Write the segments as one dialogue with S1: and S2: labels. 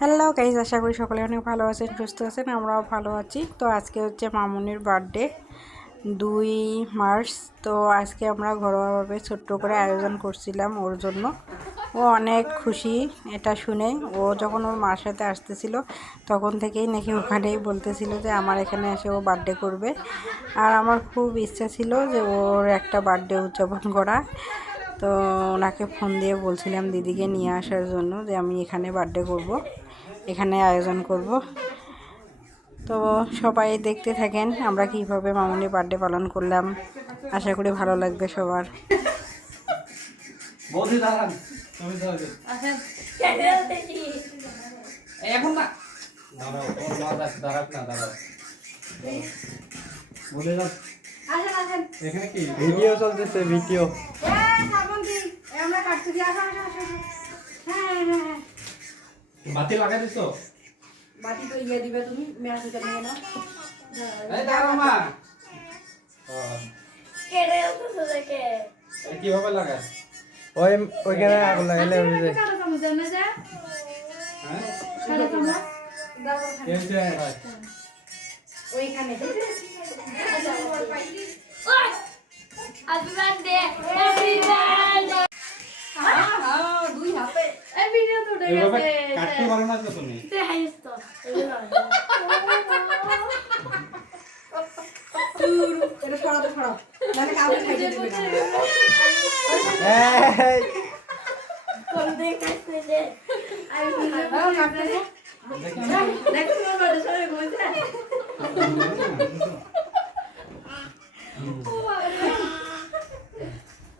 S1: Hello guys আশা করি সকলে অনেক ভালো আছেন, সুস্থ আছেন, আমরাও ভালো আছি। তো আজকে হচ্ছে মামুনির বার্থডে দুই মার্চ। তো আজকে আমরা ঘরোয়াভাবে ছোট্ট করে আয়োজন করছিলাম ওর জন্য। ও অনেক খুশি, এটা শুনে। ও যখন ওর মার সাথে আসতেছিল, তখন থেকেই নাকি ওখানেই বলতেছিল যে আমার এখানে এসে ও বার্থডে করবে। আর আমার খুব ইচ্ছা ছিল যে ওর একটা বার্থডে উদযাপন করা। তো ওনাকে ফোন দিয়ে বলছিলাম দিদিকে নিয়ে আসার জন্য যে আমি এখানে বার্থডে করব এখানে আয়োজন করব। তো সবাই দেখতে থাকেন আমরা কীভাবে মামুনির বার্থডে পালন করলাম। আশা করি ভালো লাগবে সবার।
S2: না। এখানে কি?
S3: ভিডিও চলতেছে ভিডিও
S2: বাতি লাগাই দিছো?
S4: বাটি তো ইয়ে দিবে তুমি মেয়া থেকে নিয়ে নাও।
S2: এই দাঁড়াও মা। এই কীভাবে লাগায়?
S3: ওই ওইখানে আগুন লাগাইলে ওই যে?
S2: হ্যাঁ?
S4: ওইখানে।
S5: Happy birthday! Happy birthday!
S2: কাটতে পারো না তো তুমি.
S4: এটা সরাতে সরাও মানে কাউকে খাইতে দিবে না
S3: এই
S4: দাও, কাটতে দাও।
S2: দেখি
S4: দেখো তোমার বাড়ি সবাই ঘুমাইছে?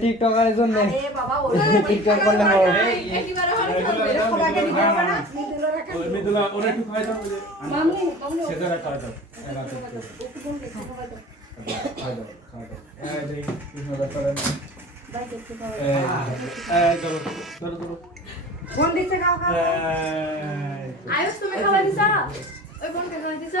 S3: টিকটকারের টিকটক করলে
S4: কোন দিচ্ছে খাওয়া খাওয়া আয়ুষ তুমি খাওয়া দিছা ওই কোন খাওয়া দিছা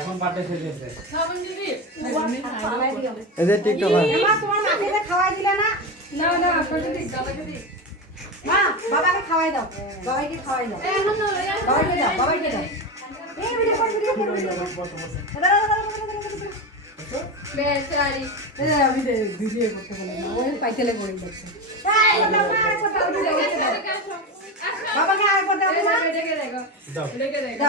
S3: এখন বার্থডে সেলিব্রেট এই যে টিকটক মা তোমার মাকে যে
S4: খাওয়াই
S3: দিলে না?
S4: না না আপনাকে দিক দাদাকে দিক। মা বাবাকে খাওয়াই দাও। বাবাকে খাওয়াই দাও। এখন না বাবাকে দাও বাবাকে দাও। এই ভিডিও কর ভিডিও কর ভিডিও কর দাদা দাদা বাবাকে আর কথা দেখে দেখো। দেখে
S3: দেখো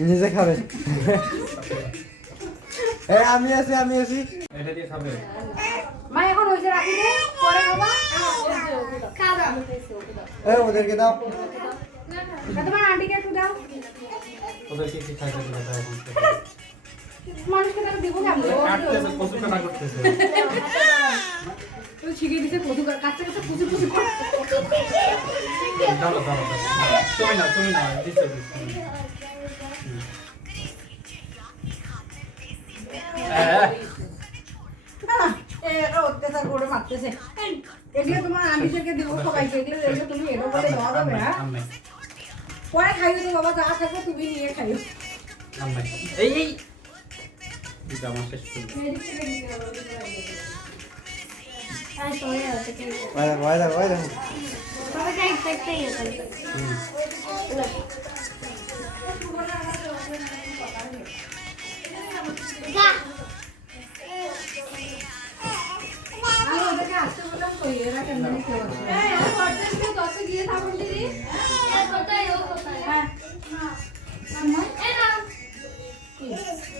S3: নিজে খাবে। এই আমি আছি আমি আছি।
S2: এটা দিয়ে খাবে।
S4: মা এখন ওই যে রাখি দে পরে খাবা। খাওয়া
S3: এই ওদেরকে দাও।
S4: তোমার আন্টিকে একটু দাও।
S2: ওদেরকে কি খাইতে দাও
S4: মানুষকে তাকে দিব
S2: করতেছে।
S4: ছিঁড়ে দিছে কচু
S2: তুমি না তুমি না অত্যাচার করে
S4: মারতেছে। এগুলো তোমার আন্টিদেরকে দেবো সবাইকে এগুলো এগুলো তুমি এরকম বলে দেওয়া যাবে না
S3: হ্যাঁ?
S4: পরে খাইও তো বাবা যা থাকো তুমি নিয়ে খাইও।
S3: এই এই।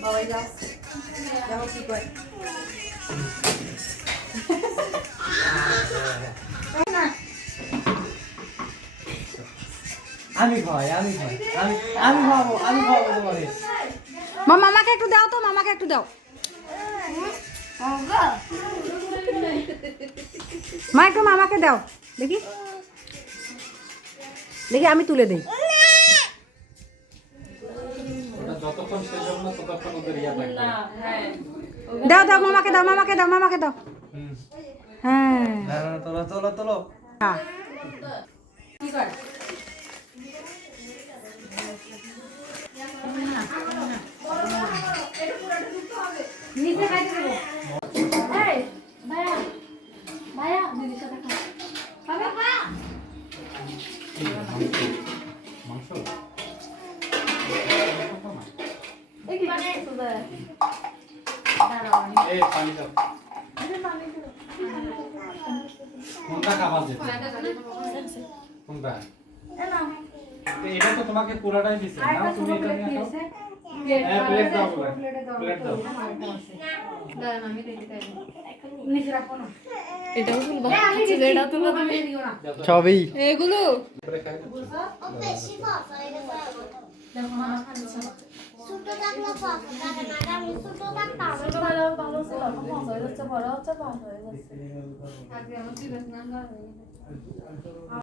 S4: বাবাই যাও। যাও কি করে?
S3: আমি খাই আমি খাই আমি আমি খাব আমি তোমারে
S4: মা মামাকে একটু দাও তো মামাকে একটু দাও। মা একটু মামাকে দাও। দেখি। দেখি আমি তুলে দেই।
S2: লাগবে
S4: দাও দাও মামাকে দাও মামাকে দাও মামাকে দাও। হ্যাঁ।
S3: তোলো তোলো তোলো।
S4: হ্যাঁ।
S2: এটা তো তোমাকে পুরাটাই দিছে না তুমি এটা নিয়ে খাও। হ্যাঁ প্লেট দাও প্লেট দাও
S4: নিচে রাখো না।
S5: এটাও তুলবো। যেটা তুলবো তুমি।
S3: সবই
S5: এগুলো। ছোট